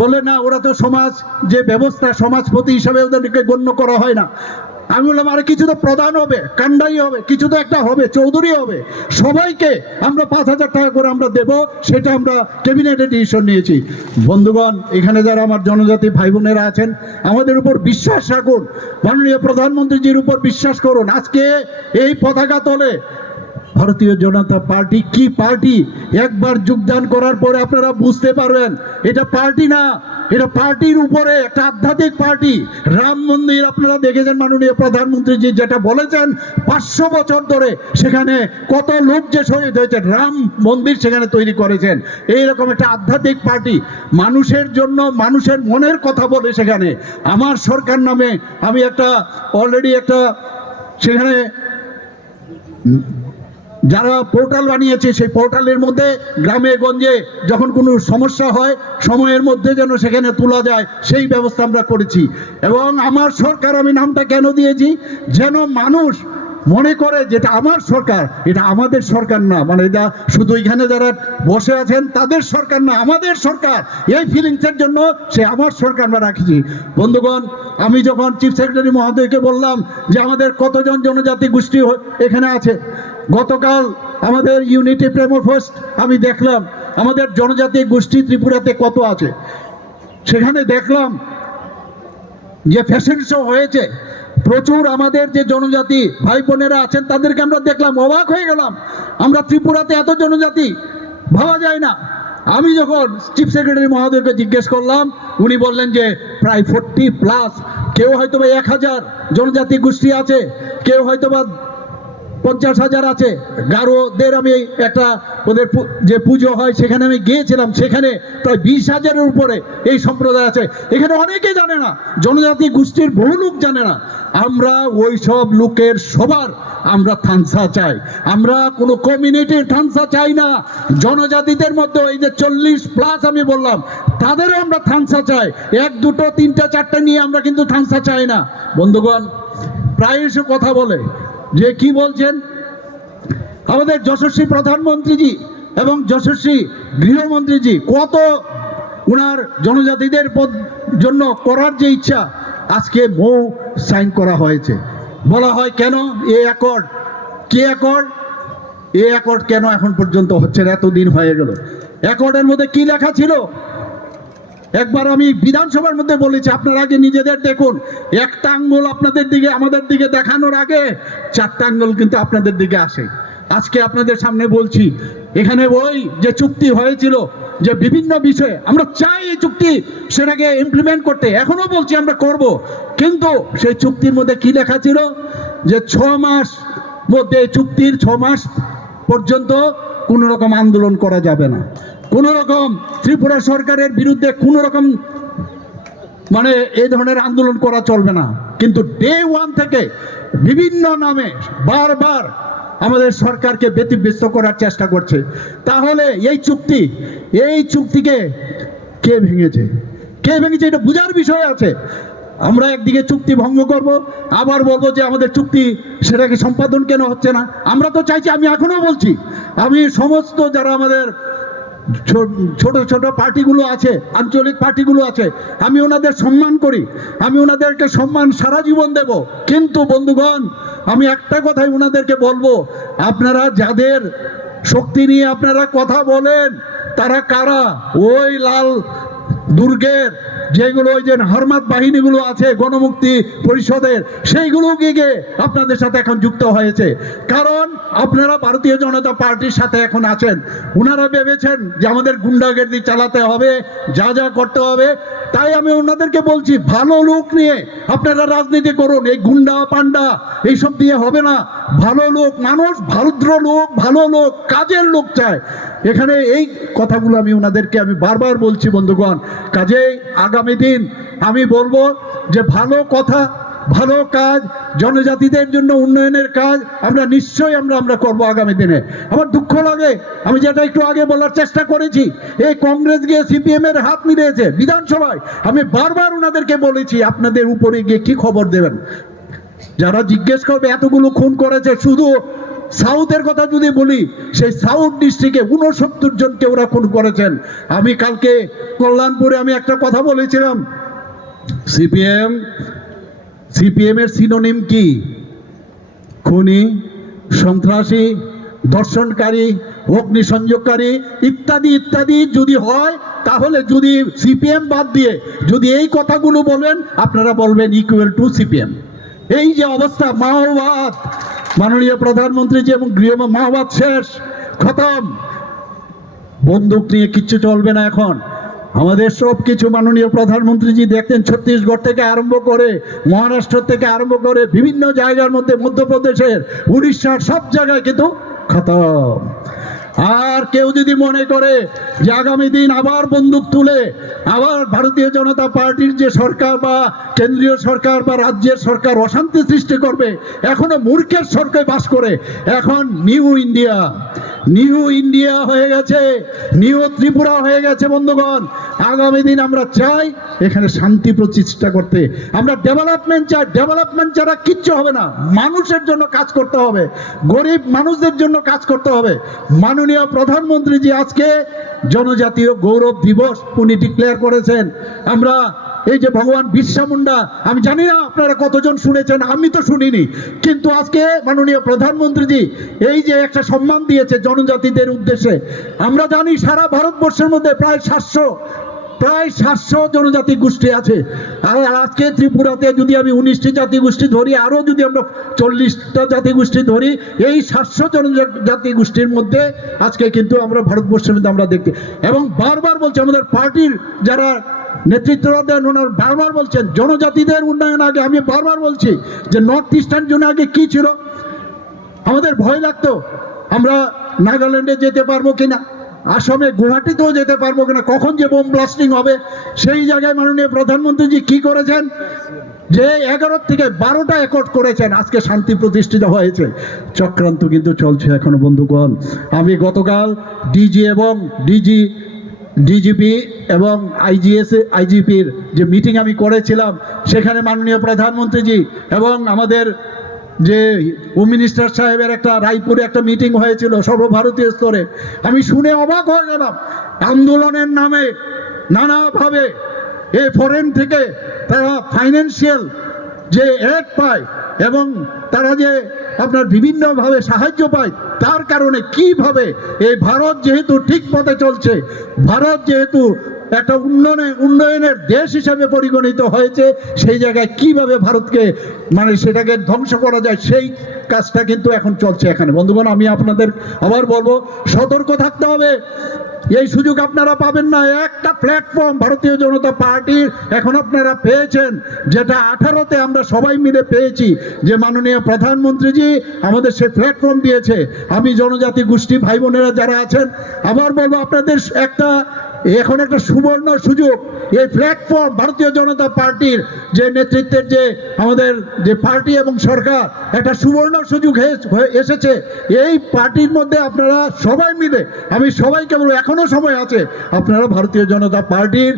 বলে না, ওরা তো সমাজ যে ব্যবস্থা, সমাজপতি হিসাবে ওদেরকে গণ্য করা হয় না। আমি বললাম আরে কিছু তো প্রধান হবে, কান্ডাই হবে, কিছু তো একটা হবে, চৌধুরী হবে। সবাইকে আমরা 5000 টাকা করে আমরা দেব, সেটা আমরা ক্যাবিনেটে ডিসিশন নিয়েছি। বন্ধুগণ, এখানে যারা আমার জনজাতি ভাই বোনেরা আছেন, আমাদের উপর বিশ্বাস রাখুন, মাননীয় প্রধানমন্ত্রীজির উপর বিশ্বাস করুন। আজকে এই পতাকা তলে ভারতীয় জনতা পার্টি কি পার্টি, একবার যোগদান করার পরে আপনারা বুঝতে পারবেন এটা পার্টি না, এটা পার্টির উপরে একটা আধ্যাত্মিক পার্টি। রাম মন্দির আপনারা দেখেছেন, মাননীয় প্রধানমন্ত্রীজি যেটা বলেছেন 500 বছর ধরে সেখানে কত লোক যে শহীদ হয়েছে, রাম মন্দির সেখানে তৈরি করেছেন। এইরকম একটা আধ্যাত্মিক পার্টি, মানুষের জন্য মানুষের মনের কথা বলে সেখানে। আমার সরকার নামে আমি একটা অলরেডি একটা সেখানে যারা পোর্টাল বানিয়েছে, সেই পোর্টালের মধ্যে গ্রামে গঞ্জে যখন কোনো সমস্যা হয় সময়ের মধ্যে যেন সেখানে তোলা যায়, সেই ব্যবস্থা আমরা করেছি। এবং আমার সরকার, আমি নামটা কেন দিয়েছি, যেন মানুষ মনে করে যেটা আমার সরকার, এটা আমাদের সরকার না, মানে এটা শুধু এখানে যারা বসে আছেন তাদের সরকার না, আমাদের সরকার। এই ফিলিংসের জন্য সে আমার সরকার আমরা রাখছি। বন্ধুগণ, আমি যখন চিফ সেক্রেটারি মহোদয়কে বললাম যে আমাদের কতজন জনজাতি গোষ্ঠী এখানে আছে, গতকাল আমাদের ইউনিটি প্রেমো ফার্স্ট আমি দেখলাম আমাদের জনজাতি গোষ্ঠী ত্রিপুরাতে কত আছে। সেখানে দেখলাম যে ফ্যাশন শো হয়েছে, প্রচুর আমাদের যে জনজাতি ভাই বোনেরা আছেন তাদেরকে আমরা দেখলাম, অবাক হয়ে গেলাম। আমরা ত্রিপুরাতে এত জনজাতি ভাবা যায় না। আমি যখন চিফ সেক্রেটারি মহোদয়কে জিজ্ঞেস করলাম, উনি বললেন যে প্রায় 40+, কেউ হয়তো বা 1000 জনজাতি গোষ্ঠী আছে, কেউ হয়তো বা 50,000 আছে। গারোদের আমি একটা ওদের যে পুজো হয় সেখানে আমি গিয়েছিলাম, সেখানে প্রায় 20,000-এর উপরে এই সম্প্রদায় আছে। এখানে অনেকে জানে না, জনজাতি গোষ্ঠীর বহু লোক জানে না। আমরা ওই সব লোকের সবার আমরা থানসা চাই, আমরা কোনো কমিউনিটির থানসা চাই না। জনজাতিদের মধ্যে এই যে 40+ আমি বললাম, তাদেরও আমরা থানসা চাই। 1, 2, 3, 4 নিয়ে আমরা কিন্তু থানসা চাই না। বন্ধুগণ, প্রায়শ কথা বলে যে কি বলছেন আমাদের যশস্বী প্রধানমন্ত্রীজি এবং যশস্বী গৃহমন্ত্রীজি, কত ওনার জনজাতিদের জন্য করার যে ইচ্ছা, আজকে মৌ সাইন করা হয়েছে। বলা হয় কেন এই অ্যাকর্ড, কি অ্যাকর্ড, এই অ্যাকর্ড কেন এখন পর্যন্ত হচ্ছে না? এতদিন হয়ে গেল। অ্যাকর্ডের মধ্যে কি লেখা ছিল? একবার আমি বিধানসভার মধ্যে বলেছি, আপনারা আগে নিজেদের দেখুন। একটা আঙ্গুল আপনাদের দিকে আমাদের দিকে দেখানোর আগে 4টা আঙ্গুল কিন্তু আপনাদের দিকে আসে। আজকে আপনাদের সামনে বলছি, এখানে ওই যে চুক্তি হয়েছিল যে বিভিন্ন বিষয়ে আমরা চাই এই চুক্তি সেটাকে ইমপ্লিমেন্ট করতে, এখনো বলছি আমরা করব, কিন্তু সেই চুক্তির মধ্যে কি লেখা ছিল যে 6 মাস মধ্যে, চুক্তির 6 মাস পর্যন্ত কোনো রকম আন্দোলন করা যাবে না, কোনো রকম ত্রিপুরা সরকারের বিরুদ্ধে কোনো রকম মানে এই ধরনের আন্দোলন করা চলবে না। কিন্তু ডে ওয়ান থেকে বিভিন্ন নামে বারবার আমাদের সরকারকে ব্যতিব্যস্ত করার চেষ্টা করছে। তাহলে এই চুক্তিকে কে ভেঙেছে এটা বোঝার বিষয় আছে। আমরা একদিকে চুক্তি ভঙ্গ করব, আবার বলবো যে আমাদের চুক্তি সেটাকে সম্পাদন কেন হচ্ছে না। আমরা তো চাইছি, আমি এখনো বলছি, আমি সমস্ত যারা আমাদের ছোট ছোট পার্টিগুলো আছে, আঞ্চলিক পার্টিগুলো আছে, আমি ওনাদের সম্মান করি, আমি ওনাদেরকে সম্মান সারা জীবন দেব। কিন্তু বন্ধুগণ, আমি একটা কথাই ওনাদেরকে বলবো, আপনারা যাদের শক্তি নিয়ে আপনারা কথা বলেন তারা কারা? ওই লাল দুর্গের যেগুলো ওই যে হরমাত বাহিনীগুলো আছে গণমুক্তি পরিষদের, সেইগুলো গিয়ে আপনাদের সাথে এখন যুক্ত হয়েছে। কারণ আপনারা ভারতীয় জনতা পার্টির সাথে এখন আছেন। ওনারা ভেবেছেন যে আমাদের গুন্ডাগর্দি চালাতে হবে, যা যা করতে হবে। তাই আমি ওনাদেরকে বলছি, ভালো লোক নিয়ে আপনারা রাজনীতি করুন, এই গুন্ডা পান্ডা এইসব দিয়ে হবে না। ভালো লোক, মানুষ ভদ্র লোক, ভালো লোক, কাজের লোক চায় এখানে। এই কথাগুলো আমি ওনাদেরকে আমি বারবার বলছি বন্ধুগণ। কাজেই আগামী দিন আমি বলবো যে ভালো কথা, ভালো কাজ, জনজাতিদের জন্য উন্নয়নের কাজ আমরা নিশ্চয়ই আমরা করব আগামী দিনে। আমার দুঃখ লাগে, আমি যেটা একটু আগে বলার চেষ্টা করেছি, এই কংগ্রেস গিয়ে সিপিএম এর হাত মিলিয়েছে বিধানসভায়। আমি বারবার ওনাদেরকে বলেছি আপনাদের উপরে গিয়ে কি খবর দেবেন। যারা জিজ্ঞেস করবে এতগুলো খুন করেছে, শুধু সাউথের কথা যদি বলি, সেই সাউথ ডিস্ট্রিক্টে 69 জনকে ওরা খুন করেছেন। আমি কালকে কল্যাণপুরে আমি একটা কথা বলেছিলাম, সিপিএম এর সিনোনিম কি? খুনি, সন্ত্রাসী, ধর্ষণকারী, অগ্নিসংযোগকারী ইত্যাদি ইত্যাদি যদি হয়, তাহলে যদি সিপিএম বাদ দিয়ে যদি এই কথাগুলো বলেন, আপনারা বলবেন ইকুয়াল টু সিপিএম। এই যে অবস্থা, মাওবাদ, মাননীয় প্রধানমন্ত্রী এবং গৃহ মাওবাদ শেষ, খতম, বন্দুক নিয়ে কিচ্ছু চলবে না এখন। আমাদের সব কিছু মাননীয় প্রধানমন্ত্রীজি দেখতেন, ছত্তিশগড় থেকে আরম্ভ করে, মহারাষ্ট্র থেকে আরম্ভ করে বিভিন্ন জায়গার মধ্যে, মধ্যপ্রদেশের, উড়িষ্যার সব জায়গায় কিন্তু খতম। আর কেউ যদি মনে করে যে আগামী দিন আবার বন্দুক তুলে আবার ভারতীয় জনতা পার্টির যে সরকার বা কেন্দ্রীয় সরকার বা রাজ্যের সরকার অশান্তি সৃষ্টি করবে, এখনো মূর্খের সরকার বাস করে। এখন নিউ ইন্ডিয়া হয়ে গেছে, নিউ ত্রিপুরা হয়ে গেছে বন্ধুগণ। আগামী দিন আমরা চাই এখানে শান্তি প্রতিষ্ঠা করতে, আমরা ডেভেলপমেন্ট চাই। ডেভেলপমেন্ট ছাড়া কিচ্ছু হবে না। মানুষের জন্য কাজ করতে হবে, গরিব মানুষদের জন্য কাজ করতে হবে। মাননীয় প্রধানমন্ত্রীজি আজকে জনজাতীয় গৌরব দিবস উনি ডিক্লেয়ার করেছেন। আমরা এই যে ভগবান বিরসা মুন্ডা, আমি জানি না আপনারা কতজন শুনেছেন, আমি তো শুনিনি, কিন্তু আজকে মাননীয় প্রধানমন্ত্রীজি এই যে একটা সম্মান দিয়েছে জনজাতিদের উদ্দেশ্যে। আমরা জানি সারা ভারতবর্ষের মধ্যে প্রায় 700 জনজাতি গোষ্ঠী আছে। আর আজকে ত্রিপুরাতে যদি আমি 19টি জাতিগোষ্ঠী ধরি, আরও যদি আমরা 40টা জাতিগোষ্ঠী ধরি, এই 700 জনজাতি গোষ্ঠীর মধ্যে আজকে কিন্তু আমরা ভারতবর্ষের মধ্যে আমরা দেখতে, এবং বারবার বলছি আমাদের পার্টির যারা নেতৃত্বরা দেন ওনার বারবার বলছেন জনজাতিদের উন্নয়ন আগে। আমি বারবার বলছি যে নর্থ ইস্টার্ন জোনে আগে কী ছিল, আমাদের ভয় লাগতো আমরা নাগাল্যান্ডে যেতে পারবো কিনা, আসামে গুয়াহাটিতেও যেতে পারবো কিনা, কখন যে বোম ব্লাস্টিং হবে। সেই জায়গায় মাননীয় প্রধানমন্ত্রীজি কি করেছেন, যে 11 থেকে 12টা একট করেছেন, আজকে শান্তি প্রতিষ্ঠিত হয়েছে। চক্রান্ত কিন্তু চলছে এখনো বন্ধুগণ। আমি গতকাল ডিজিপি এবং আইজিপির যে মিটিং আমি করেছিলাম, সেখানে মাননীয় প্রধানমন্ত্রীজি এবং আমাদের যে হোম মিনিস্টার সাহেবের একটা রায়পুরে একটা মিটিং হয়েছিল সর্বভারতীয় স্তরে। আমি শুনে অবাক হয়ে গেলাম, আন্দোলনের নামে নানাভাবে এই ফরেন থেকে তারা ফাইন্যান্সিয়াল যে এড পায় এবং তারা যে আপনার বিভিন্নভাবে সাহায্য পায়, তার কারণে কিভাবে এই ভারত যেহেতু ঠিক পথে চলছে, ভারত যেহেতু একটা উন্নয়নের দেশ হিসাবে পরিগণিত হয়েছে, সেই জায়গায় কিভাবে ভারতকে সেটাকে ধ্বংস করা যায়, সেই কাজটা কিন্তু এখন চলছে এখানে। বন্ধুগণ, আমি আপনাদের আবার বলবো, সতর্ক থাকতে হবে। এই সুযোগ আপনারা পাবেন না। একটা প্ল্যাটফর্ম ভারতীয় জনতা পার্টির এখন আপনারা পেয়েছেন, যেটা 18তে আমরা সবাই মিলে পেয়েছি, যে মাননীয় প্রধানমন্ত্রীজি আমাদের সে প্ল্যাটফর্ম দিয়েছে। আমি জনজাতি গোষ্ঠী ভাই বোনেরা যারা আছেন, আবার বলবো আপনাদের একটা এখন একটা সুবর্ণ সুযোগ, এই প্ল্যাটফর্ম ভারতীয় জনতা পার্টির যে নেতৃত্বের যে আমাদের যে পার্টি এবং সরকার, একটা সুবর্ণ সুযোগ এসেছে। এই পার্টির মধ্যে আপনারা সবাই মিলে, আমি সবাইকে বলবো এখনো সময় আছে, আপনারা ভারতীয় জনতা পার্টির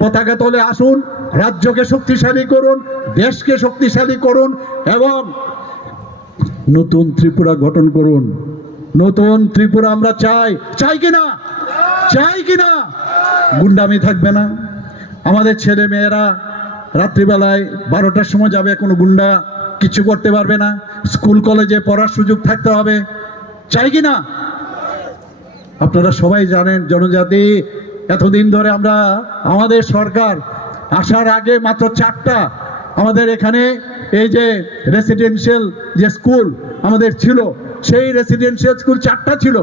পতাকা তলে আসুন, রাজ্যকে শক্তিশালী করুন, দেশকে শক্তিশালী করুন এবং নতুন ত্রিপুরা গঠন করুন। নতুন ত্রিপুরা আমরা চাই কিনা? গুন্ডামি থাকবে না। আমাদের ছেলে মেয়েরা রাত্রিবেলায় 12টার সময় যাবে, কোনো গুন্ডা কিছু করতে পারবে না। স্কুল কলেজে পড়ার সুযোগ থাকতে হবে, চাই কিনা? আপনারা সবাই জানেন জনজাতি এতদিন ধরে আমরা, আমাদের সরকার আসার আগে মাত্র 4টা আমাদের এখানে এই যে রেসিডেন্সিয়াল যে স্কুল আমাদের ছিল, সেই রেসিডেন্সিয়াল স্কুল 4টা ছিল।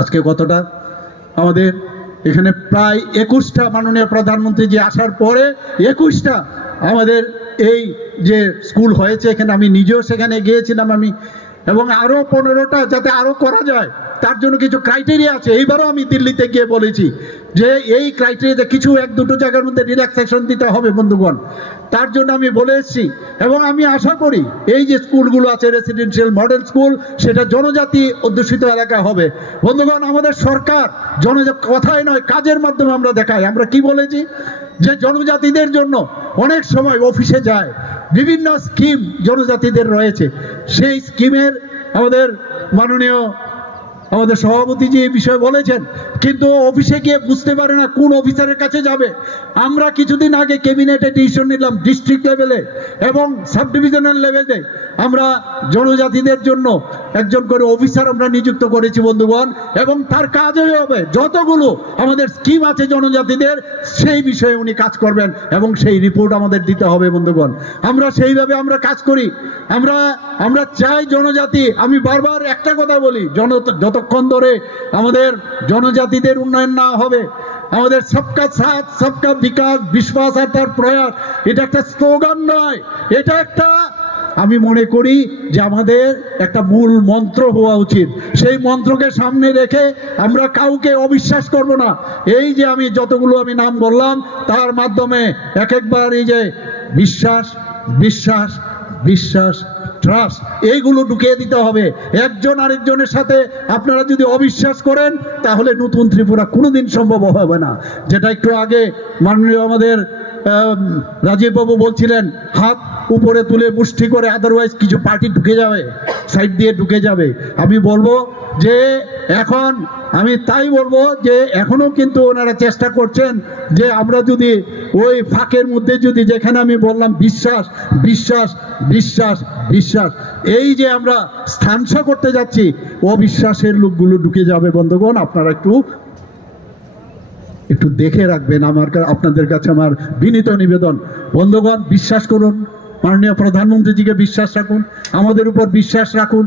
আজকে কতটা? আমাদের এখানে প্রায় 21টা, মাননীয় প্রধানমন্ত্রী যে আসার পরে 21টা আমাদের এই যে স্কুল হয়েছে। এখানে আমি নিজেও সেখানে গিয়েছিলাম আমি, এবং আরও 15টা যাতে আরও করা যায় তার জন্য কিছু ক্রাইটেরিয়া আছে। এইবারও আমি দিল্লিতে গিয়ে বলেছি যে এই ক্রাইটেরিয়াতে কিছু 1-2 জায়গার মধ্যে রিল্যাক্সেশন দিতে হবে বন্ধুগণ, তার জন্য আমি বলে এসেছি। এবং আমি আশা করি এই যে স্কুলগুলো আছে রেসিডেন্সিয়াল মডেল স্কুল, সেটা জনজাতি অধ্যুষিত এলাকা হবে। বন্ধুগণ, আমাদের সরকার কথায় নয় কাজের মাধ্যমে আমরা দেখাই। আমরা কি বলেছি যে জনজাতিদের জন্য অনেক সময় অফিসে যায়, বিভিন্ন স্কিম জনজাতিদের রয়েছে, সেই স্কিমের আমাদের মাননীয় আমাদের সভাপতি যে এই বিষয়ে বলেছেন, কিন্তু অফিসে গিয়ে বুঝতে পারে না কোন অফিসারের কাছে যাবে। আমরা কিছুদিন আগে ক্যাবিনেটে ডিসিশন নিলাম, ডিস্ট্রিক্ট লেভেলে এবং সাব ডিভিশনাল লেভেলে আমরা জনজাতিদের জন্য একজন করে অফিসার আমরা নিযুক্ত করেছি বন্ধুগণ, এবং তার কাজই হবে যতগুলো আমাদের স্কিম আছে জনজাতিদের, সেই বিষয়ে উনি কাজ করবেন এবং সেই রিপোর্ট আমাদের দিতে হবে বন্ধুগণ। আমরা সেইভাবে আমরা কাজ করি। আমরা চাই জনজাতি, আমি বারবার একটা কথা বলি, যতক্ষণ ধরে আমাদের জনজাতিদের উন্নয়ন না হবে, আমাদের সবকা সাথ সবকা বিকাশ, বিশ্বাস আর তার প্রয়াস, এটা একটা স্লোগান নয়, এটা একটা, আমি মনে করি যে আমাদের একটা মূল মন্ত্র হওয়া উচিত। সেই মন্ত্রকে সামনে রেখে আমরা কাউকে অবিশ্বাস করব না। এই যে আমি যতগুলো আমি নাম বললাম তার মাধ্যমে একবার এই যে বিশ্বাস বিশ্বাস বিশ্বাস ট্রাস্ট, এইগুলো ঢুকিয়ে দিতে হবে। একজন আরেকজনের সাথে আপনারা যদি অবিশ্বাস করেন তাহলে নতুন ত্রিপুরা কোনোদিন সম্ভব হবে না। যেটা একটু আগে মাননীয় আমাদের রাজীববাবু বলছিলেন, হাত উপরে তুলে মুষ্টি করে, আদারওয়াইজ কিছু পার্টি ঢুকে যাবে, সাইড দিয়ে ঢুকে যাবে। আমি বলবো যে এখন আমি তাই বলবো যে এখনও কিন্তু ওনারা চেষ্টা করছেন যে আমরা যদি ওই ফাঁকের মধ্যে যদি, যেখানে আমি বললাম বিশ্বাস বিশ্বাস বিশ্বাস বিশ্বাস, এই যে আমরা স্থানস করতে যাচ্ছি, অবিশ্বাসের লোকগুলো ঢুকে যাবে বন্ধুগণ। আপনারা একটু দেখে রাখবেন। আপনাদের কাছে আমার বিনীত নিবেদন, বন্ধুগণ বিশ্বাস করুন, মাননীয় প্রধানমন্ত্রীজিকে বিশ্বাস রাখুন, আমাদের উপর বিশ্বাস রাখুন।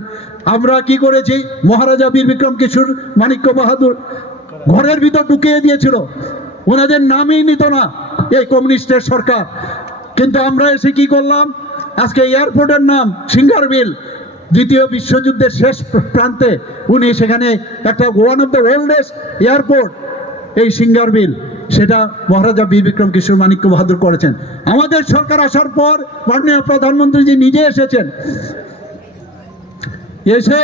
আমরা কি করেছি, মহারাজা বীর বিক্রম কিশোর মানিক্য বাহাদুর ঘরের ভিতর ঢুকিয়ে দিয়েছিল, ওনাদের নামই নিত না এই কমিউনিস্টের সরকার। কিন্তু আমরা এসে কি করলাম, আজকে এয়ারপোর্টের নাম সিঙ্গারবিল, দ্বিতীয় বিশ্বযুদ্ধের শেষ প্রান্তে উনি সেখানে একটা one of the oldest airport এই সিঙ্গারবিল, সেটা মহারাজা বীর বিক্রম কিশোর মানিক্য বাহাদুর করেছেন। আমাদের সরকার আসার পর মাননীয় প্রধানমন্ত্রীজি নিজে এসেছেন, এসে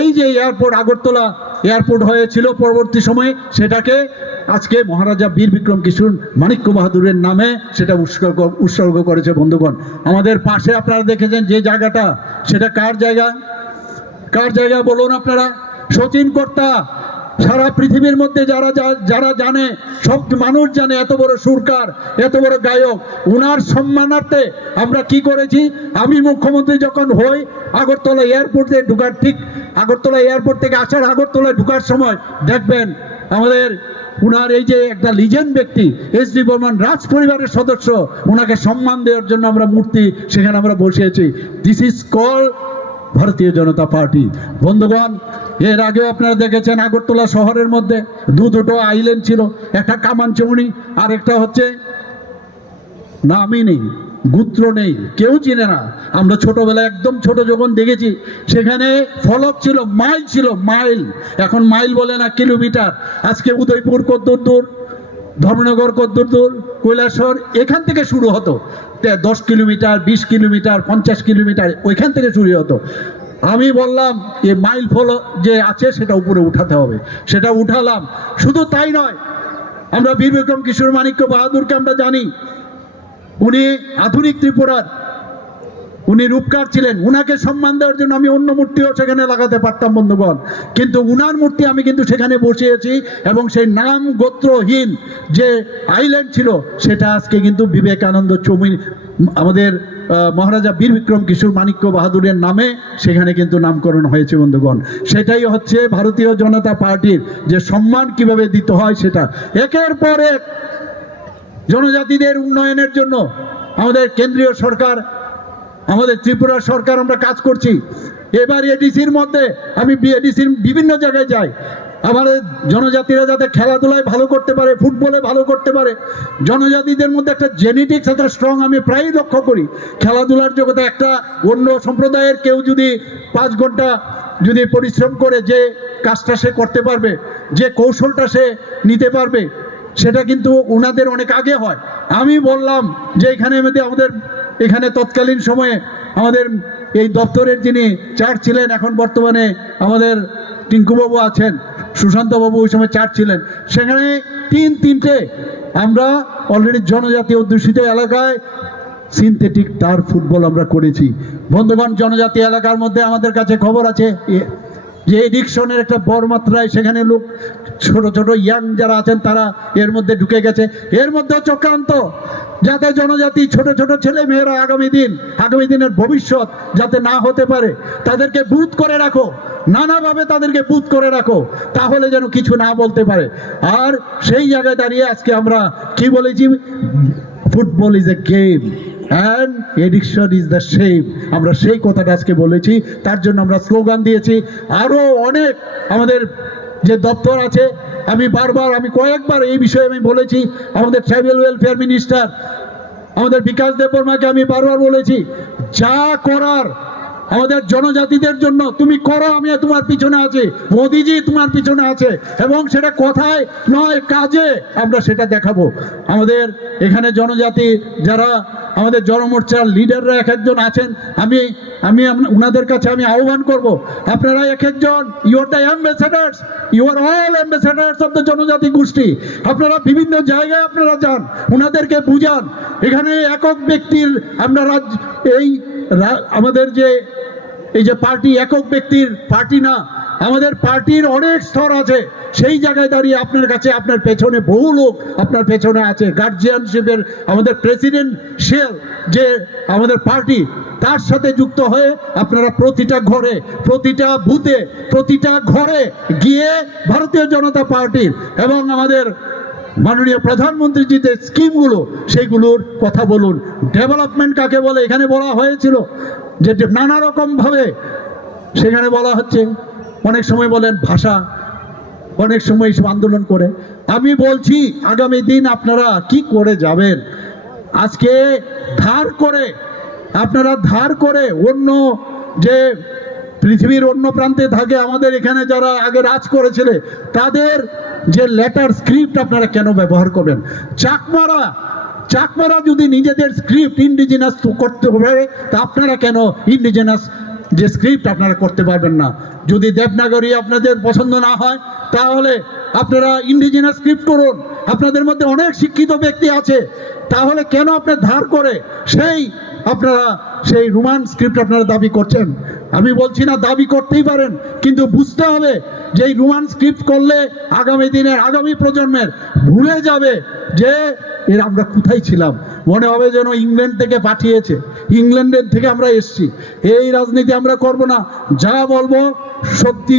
এই যে এয়ারপোর্ট আগরতলা এয়ারপোর্ট হয়েছিল পরবর্তী সময়ে, সেটাকে আজকে মহারাজা বীর বিক্রম কিশোর মানিক্য বাহাদুরের নামে সেটা উৎসর্গ করেছে বন্ধুগণ। আমাদের পাশে আপনারা দেখেছেন যে জায়গাটা, সেটা কার জায়গা বলুন আপনারা? শচীন কর্তা, সারা পৃথিবীর মধ্যে যারা জানে, সব মানুষ জানে, এত বড় সুরকার, এত বড় গায়ক, ওনার সম্মানার্থে আমরা কি করেছি, আমি মুখ্যমন্ত্রী যখন হই, আগরতলা এয়ারপোর্টে ঢুকার, ঠিক আগরতলা এয়ারপোর্ট থেকে আসার আগরতলায় ঢুকার সময় দেখবেন আমাদের উনার এই যে একটা লিজেন্ড ব্যক্তি এস ডি বর্মন রাজ পরিবারের সদস্য, ওনাকে সম্মান দেওয়ার জন্য আমরা মূর্তি সেখানে আমরা বসিয়েছি। দিস ইজ কল ভারতীয় জনতা পার্টি। বন্ধুগণ, এর আগেও আপনারা দেখেছেন আগরতলা শহরের মধ্যে দুটো আইল্যান্ড ছিল, একটা কামানচৌনি আর একটা হচ্ছে নামই নেই, গোত্র নেই, কেউ চিনে না। আমরা ছোটবেলায় একদম ছোট যখন দেখেছি, সেখানে ফলক ছিল, মাইল ছিল, মাইল। এখন মাইল বলে না, কিলোমিটার। আজকে উদয়পুর কতদূর দূর, ধর্মনগর কতদূর দূর, কৈলাসহর, এখান থেকে শুরু হতো 10 কিলোমিটার, 20 কিলোমিটার, 50 কিলোমিটার, ওইখান থেকে শুরু হতো। আমি বললাম এই মাইল ফলক যে আছে সেটা উপরে উঠাতে হবে, সেটা উঠালাম। শুধু তাই নয়, আমরা বীর বিক্রম কিশোর মানিক্য বাহাদুরকে আমরা জানি, উনি আধুনিক ত্রিপুরার উনি রূপকার ছিলেন। উনাকে সম্মান দেওয়ার জন্য আমি অন্য মূর্তিও সেখানে লাগাতে পারতাম বন্ধুগণ, কিন্তু উনার মূর্তি আমি কিন্তু সেখানে বসিয়েছি, এবং সেই নাম গোত্রহীন যে আইল্যান্ড ছিল সেটা আজকে কিন্তু বিবেকানন্দ চৌমুহনী, আমাদের মহারাজা বীর বিক্রম কিশোর মানিক্য বাহাদুরের নামে সেখানে কিন্তু নামকরণ হয়েছে বন্ধুগণ। সেটাই হচ্ছে ভারতীয় জনতা পার্টির যে সম্মান কিভাবে দিতে হয়, সেটা একের পর এক জনজাতিদের উন্নয়নের জন্য আমাদের কেন্দ্রীয় সরকার, আমাদের ত্রিপুরা সরকার আমরা কাজ করছি। এবার এডিসির মধ্যে আমি এডিসির বিভিন্ন জায়গায় যাই, আমাদের জনজাতিরা যাতে খেলাধুলায় ভালো করতে পারে, ফুটবলে ভালো করতে পারে, জনজাতিদের মধ্যে একটা জেনেটিক্স একটা স্ট্রং আমি প্রায়ই লক্ষ্য করি। খেলাধুলার জগতে একটা অন্য সম্প্রদায়ের কেউ যদি 5 ঘন্টা যদি পরিশ্রম করে যে কাজটা সে করতে পারবে, যে কৌশলটা সে নিতে পারবে, সেটা কিন্তু ওনাদের অনেক আগে হয়। আমি বললাম যে এখানে আমাদের এখানে তৎকালীন সময়ে আমাদের এই দপ্তরের যিনি চার ছিলেন, এখন বর্তমানে আমাদের টিঙ্কুবাবু আছেন, সুশান্তবাবু ওই সময় চার ছিলেন, সেখানে তিনটে আমরা অলরেডি জনজাতি অধ্যুষিত এলাকায় সিনথেটিক টার্ফ ফুটবল আমরা করেছি বন্ধুগণ। জনজাতি এলাকার মধ্যে আমাদের কাছে খবর আছে যে এডিকশনের একটা বড় মাত্রায় সেখানে লোক, ছোট ছোট ইয়াং যারা আছেন তারা এর মধ্যে ঢুকে গেছে। এর মধ্যে চক্রান্ত, যাতে জনজাতি ছোট ছোট ছেলে মেয়েরা আগামী দিনের ভবিষ্যৎ যাতে না হতে পারে, তাদেরকে বুথ করে রাখো, নানাভাবে তাদেরকে বুথ করে রাখো, তাহলে যেন কিছু না বলতে পারে। আর সেই জায়গায় দাঁড়িয়ে আজকে আমরা কি বলেছি, football is a game and addiction is the shame. আমরা সেই কথাটা আজকে বলেছি, তার জন্য আমরা স্লোগান দিয়েছি। আরও অনেক আমাদের যে দপ্তর আছে, আমি কয়েকবার এই বিষয়ে আমি বলেছি। আমাদের ট্রাইবাল ওয়েলফেয়ার মিনিস্টার আমাদের বিকাশ দেববর্মাকে আমি বারবার বলেছি, যা করার আমাদের জনজাতিদের জন্য তুমি করো, আমি তোমার পিছনে আছি, মোদিজি তোমার পিছনে আছে, এবং সেটা কথায় নয় কাজে আমরা সেটা দেখাবো। আমাদের এখানে জনজাতি যারা আমাদের জনমোর্চার লিডাররা এক একজন আছেন, আমি ওনাদের কাছে আমি আহ্বান করব, আপনারা এক একজন, you are the ambassadors, you are all ambassadors of the জনজাতি গোষ্ঠী। আপনারা বিভিন্ন জায়গায় আপনারা যান, ওনাদেরকে বুঝান। এখানে একক ব্যক্তির আমরা আমাদের যে এই যে পার্টি, একক ব্যক্তির পার্টি না, আমাদের পার্টির অনেক স্তর আছে। সেই জায়গায় দাঁড়িয়ে আপনার কাছে, আপনার পেছনে বহু লোক আপনার পেছনে আছে। গার্জিয়ানশিপের আমাদের প্রেসিডেন্সিয়াল যে আমাদের পার্টি, তার সাথে যুক্ত হয়ে আপনারা প্রতিটা ঘরে, প্রতিটা বুথে, প্রতিটা ঘরে গিয়ে ভারতীয় জনতা পার্টির এবং আমাদের মাননীয় প্রধানমন্ত্রীর যে স্কিমগুলো সেইগুলোর কথা বলুন। ডেভেলপমেন্ট কাকে বলে এখানে বলা হয়েছিল, যে নানা রকমভাবে সেখানে বলা হচ্ছে। অনেক সময় বলেন ভাষা, অনেক সময় সব আন্দোলন করে। আমি বলছি আগামী দিন আপনারা কি করে যাবেন, আজকে আপনারা ধার করে অন্য যে পৃথিবীর অন্য প্রান্তে থাকে, আমাদের এখানে যারা আগে রাজ করেছিল তাদের যে লেটার স্ক্রিপ্ট আপনারা কেন ব্যবহার করবেন? চাকমারা যদি নিজেদের স্ক্রিপ্ট ইন্ডিজিনাস করতে পারে, তা আপনারা কেন ইন্ডিজিনাস যে স্ক্রিপ্ট আপনারা করতে পারবেন না? যদি দেবনাগরী আপনাদের পছন্দ না হয়, তাহলে আপনারা ইন্ডিজিনাস স্ক্রিপ্ট করুন। আপনাদের মধ্যে অনেক শিক্ষিত ব্যক্তি আছে, তাহলে কেন আপনার ধার করে আপনারা সেই রোমান স্ক্রিপ্ট আপনারা দাবি করছেন? আমি বলছি না দাবি করতেই পারেন, কিন্তু বুঝতে হবে যে এই রোমান স্ক্রিপ্ট করলে আগামী দিনের আগামী প্রজন্মের ভুলে যাবে যে এর আমরা কোথায় ছিলাম। মনে হবে যেন ইংল্যান্ড থেকে পাঠিয়েছে, ইংল্যান্ডের থেকে আমরা এসছি। এই রাজনীতি আমরা করব না। যা বলবো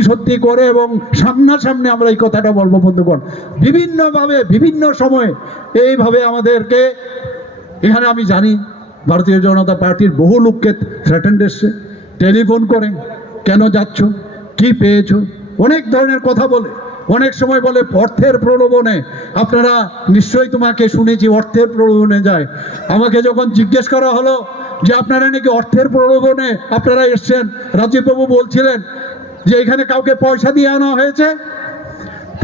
সত্যি করে এবং সামনাসামনি আমরা এই কথাটা বলবো বন্ধুগণ। বিভিন্নভাবে বিভিন্ন সময়ে এইভাবে আমাদেরকে এখানে আমি জানি ভারতীয় জনতা পার্টির বহু লোককে থ্রেটেন্ড এসছে, টেলিফোন করে কেন যাচ্ছ, কি পেয়েছো, অনেক ধরনের কথা বলে। অনেক সময় বলে অর্থের প্রলোভনে, আপনারা নিশ্চয়ই তোমাকে শুনেছি অর্থের প্রলোভনে যায়। আমাকে যখন জিজ্ঞেস করা হলো যে আপনারা নাকি অর্থের প্রলোভনে আপনারা এসছেন, রাজীববাবু বলছিলেন যে এখানে কাউকে পয়সা দিয়ে আনা হয়েছে,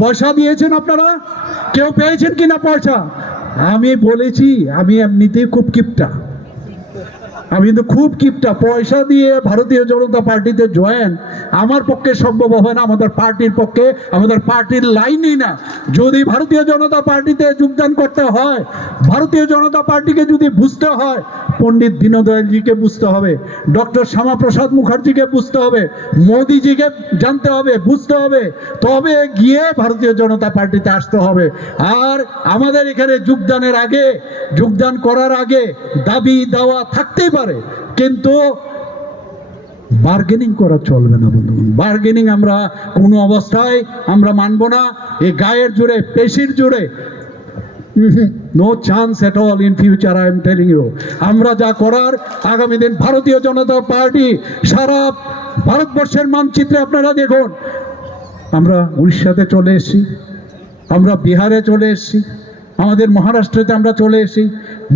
পয়সা দিয়েছেন আপনারা, কেউ পেয়েছেন কিনা পয়সা? আমি বলেছি আমি এমনিতেই খুব কিপটা, আমি তো খুব কিপটা। পয়সা দিয়ে ভারতীয় জনতা পার্টিতে জয়েন আমার পক্ষে সম্ভব হবে না, আমাদের পার্টির পক্ষে, আমাদের পার্টির লাইনই না। যদি ভারতীয় জনতা পার্টিতে যোগদান করতে হয়, ভারতীয় জনতা পার্টিকে যদি বুঝতে হয়, পণ্ডিত দীনদয়ালজিকে বুঝতে হবে, ডক্টর শ্যামাপ্রসাদ মুখার্জিকে বুঝতে হবে, মোদিজিকে জানতে হবে, বুঝতে হবে, তবে গিয়ে ভারতীয় জনতা পার্টিতে আসতে হবে। আর আমাদের এখানে যোগদানের আগে, যোগদান করার আগে দাবি দাওয়া থাকতেই পারে, কিন্তু বার্গেনিং করা চলবে না বন্ধুগণ। বার্গেনিং আমরা কোনো অবস্থায় আমরা মানব না। এই গায়ের জোরে, পেশির জোরে no chance at all in future, I am telling you. আমরা যা করার আগামী দিন, ভারতীয় জনতা পার্টি সারা ভারতবর্ষের মানচিত্রে আপনারা দেখুন, আমরা উড়িষ্যাতে চলে এসেছি, আমরা বিহারে চলে এসেছি, আমাদের মহারাষ্ট্রেতে আমরা চলে এসেছি,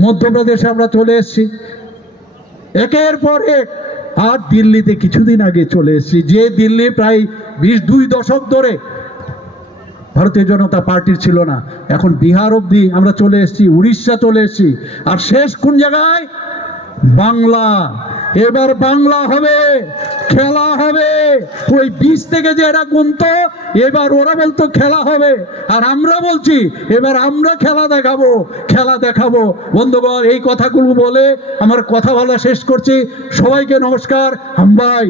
মধ্যপ্রদেশে আমরা চলে এসেছি, একের পর এক। আর দিল্লিতে কিছুদিন আগে চলে এসেছি, যে দিল্লি প্রায় ২ দশক ধরে ভারতীয় জনতা পার্টির ছিল না, এখন বিহার অবধি আমরা চলে এসেছি, উড়িষ্যা চলে এসেছি। আর শেষ কোন জায়গায়? বাংলা। এবার বাংলা হবে, খেলা হবে। ওই ২০ থেকে যে এরা গুনতো, এবার ওরা বলতো খেলা হবে, আর আমরা বলছি এবার আমরা খেলা দেখাবো, খেলা দেখাবো। বন্ধুগণ, এই কথাগুলো বলে আমার কথা বলা শেষ করছি। সবাইকে নমস্কার। হাম্বাই।